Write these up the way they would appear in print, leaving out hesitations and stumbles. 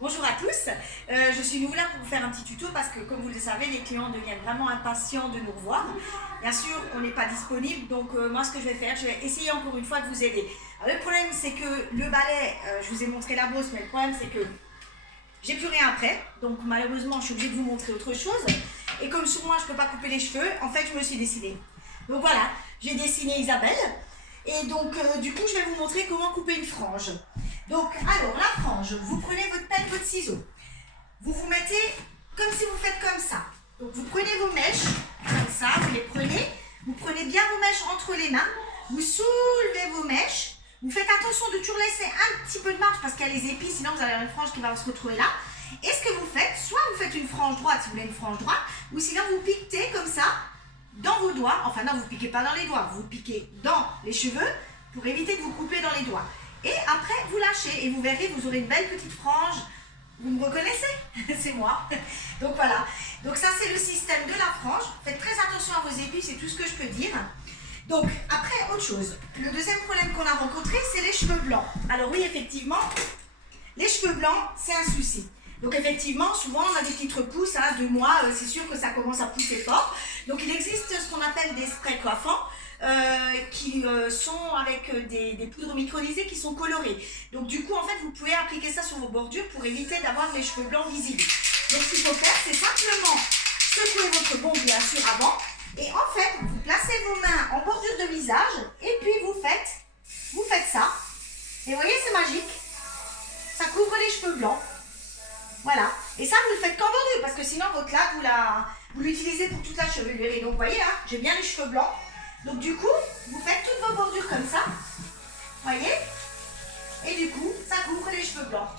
Bonjour à tous, je suis nouveau là pour vous faire un petit tuto parce que comme vous le savez, les clients deviennent vraiment impatients de nous revoir. Bien sûr, on n'est pas disponible, donc moi ce que je vais faire, je vais essayer encore une fois de vous aider. Alors, le problème c'est que le balai, je vous ai montré la brosse, mais le problème c'est que j'ai plus rien après, donc malheureusement je suis obligée de vous montrer autre chose. Et comme sur moi je ne peux pas couper les cheveux, en fait je me suis dessinée. Donc voilà, j'ai dessiné Isabelle. Et donc, du coup, je vais vous montrer comment couper une frange. Donc, alors, la frange, vous prenez votre pelle, votre ciseau. Vous vous mettez comme si vous faites comme ça. Donc, vous prenez vos mèches, comme ça, vous les prenez. Vous prenez bien vos mèches entre les mains. Vous soulevez vos mèches. Vous faites attention de toujours laisser un petit peu de marge parce qu'il y a les épis, sinon vous allez avoir une frange qui va se retrouver là. Et ce que vous faites, soit vous faites une frange droite si vous voulez une frange droite, ou sinon vous piquez comme ça dans vos doigts. Enfin non, vous ne piquez pas dans les doigts, vous piquez dans les cheveux pour éviter de vous couper dans les doigts. Et après, vous lâchez et vous verrez, vous aurez une belle petite frange. Vous me reconnaissez? C'est moi. Donc voilà. Donc ça, c'est le système de la frange. Faites très attention à vos épis, c'est tout ce que je peux dire. Donc, après, autre chose. Le deuxième problème qu'on a rencontré, c'est les cheveux blancs. Alors oui, effectivement, les cheveux blancs, c'est un souci. Donc effectivement, souvent on a des petites repousses, 2 mois, c'est sûr que ça commence à pousser fort. Donc il existe ce qu'on appelle des sprays coiffants qui sont avec des poudres micronisées qui sont colorées. Donc du coup, en fait, vous pouvez appliquer ça sur vos bordures pour éviter d'avoir les cheveux blancs visibles. Donc ce qu'il faut faire, c'est simplement secouer votre bombe bien sûr avant. Et en fait, vous placez vos mains en bordure de visage et puis vous faites ça. Et vous voyez, c'est magique. Ça couvre les cheveux blancs. Voilà, et ça vous le faites qu'en bordure parce que sinon votre laque vous l'utilisez pour toute la chevelure. Et donc vous voyez, j'ai bien les cheveux blancs. Donc du coup, vous faites toutes vos bordures comme ça. Voyez. Et du coup, ça couvre les cheveux blancs.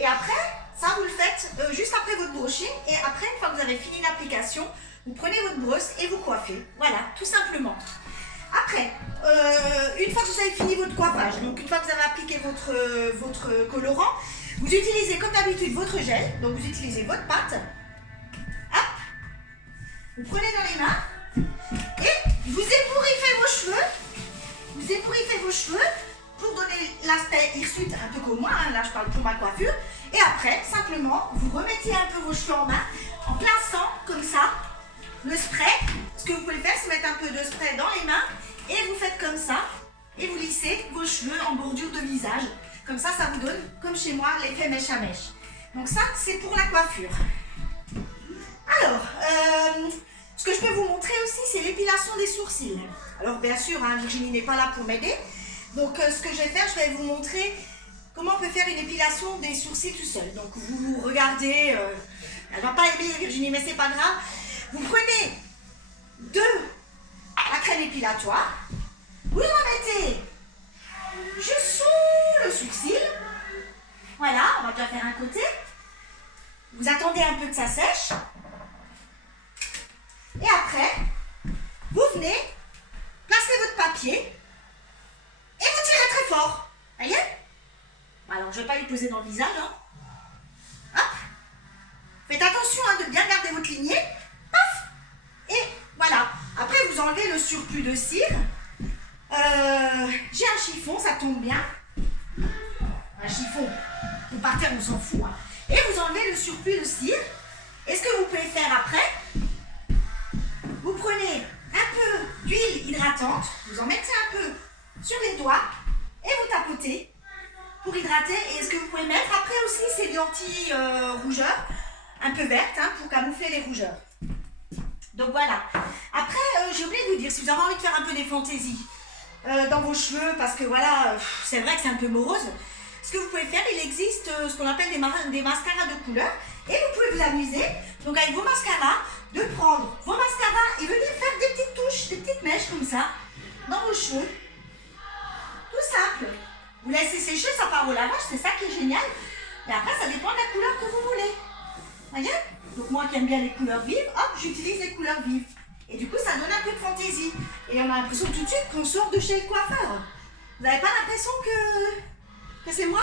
Et après, ça vous le faites juste après votre brushing. Et après, une fois que vous avez fini l'application, vous prenez votre brosse et vous coiffez. Voilà, tout simplement. Après, une fois que vous avez fini votre coiffage, donc une fois que vous avez appliqué votre colorant, vous utilisez comme d'habitude votre gel, donc vous utilisez votre pâte. Hop, vous prenez dans les mains et vous ébouriffez vos cheveux. Vous ébouriffez vos cheveux pour donner l'aspect hirsute un peu comme moi, là je parle pour ma coiffure. Et après, simplement, vous remettez un peu vos cheveux en main, en plaçant comme ça le spray. Ce que vous pouvez faire, c'est mettre un peu de spray dans les mains et vous faites comme ça et vous lissez vos cheveux en bordure de visage. Comme ça, ça vous donne, comme chez moi, l'effet mèche à mèche. Donc ça, c'est pour la coiffure. Alors, ce que je peux vous montrer aussi, c'est l'épilation des sourcils. Alors bien sûr, Virginie n'est pas là pour m'aider. Donc ce que je vais faire, je vais vous montrer comment on peut faire une épilation des sourcils tout seul. Donc vous regardez, elle ne va pas aimer Virginie, mais c'est pas grave. Vous prenez de la crème épilatoire, vous la mettez juste sous le sourcil. Voilà, on va déjà faire un côté. Vous attendez un peu que ça sèche. Et après, vous venez placer votre papier et vous tirez très fort. Voyez? Alors, je ne vais pas lui poser dans le visage. Hop. Faites attention de bien garder votre lignée. Paf. Et voilà. Après, vous enlevez le surplus de cire. J'ai un chiffon, ça tombe bien. Un chiffon, pour par terre, on s'en fout. Et vous enlevez le surplus de cire. Et ce que vous pouvez faire après, vous prenez un peu d'huile hydratante, vous en mettez un peu sur les doigts et vous tapotez pour hydrater. Et ce que vous pouvez mettre après aussi, c'est des anti-rougeurs, un peu vertes, pour camoufler les rougeurs. Donc voilà. Après, j'ai oublié de vous dire, si vous avez envie de faire un peu des fantaisies dans vos cheveux, parce que voilà, c'est vrai que c'est un peu morose, ce que vous pouvez faire, il existe ce qu'on appelle des mascaras de couleur, et vous pouvez vous amuser, donc avec vos mascaras, de prendre vos mascaras et venir faire des petites touches, des petites mèches comme ça, dans vos cheveux. Tout simple. Vous laissez sécher, ça part au lavage, c'est ça qui est génial. Et après, ça dépend de la couleur que vous voulez. Voyez? Donc moi qui aime bien les couleurs vives, hop, j'utilise les couleurs vives. Et du coup, ça donne un peu de fantaisie. Et on a l'impression tout de suite qu'on sort de chez le coiffeur. Vous n'avez pas l'impression que c'est moi?